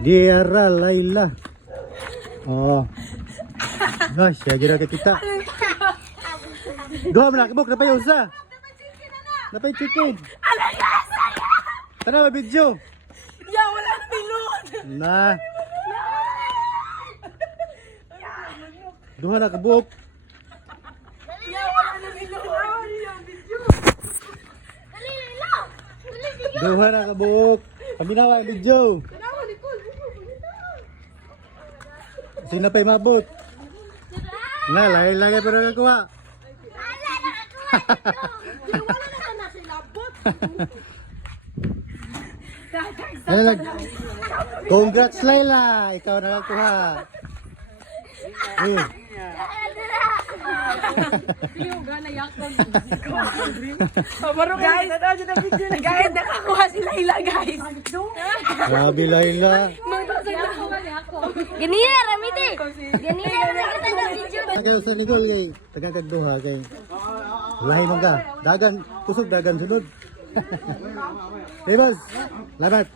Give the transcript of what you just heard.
Diara Laila. Oh. Nah, siya gira ka kita. Doha man nakibok na pa yung usa. Napay chicken. Tara ba video? Ya, wala na bilod. Na. Doha na kabuk. Ya, wala na bilod. Doha na kabuk. Paminawa ang video. Sino pa'y mabot? Nga, lagi pero nagkuha. Congrats Laila, ikaw na nagkuha. Guys, guys, nakakuha si Laila, guys. Grabe Laila. Ganiya, ramite. Ganiya, nakita na video. Kaya sa Nicole kay tagakagduha kay lahi man ka. Dagan, kusog dagan sunod. Hey boss, labat.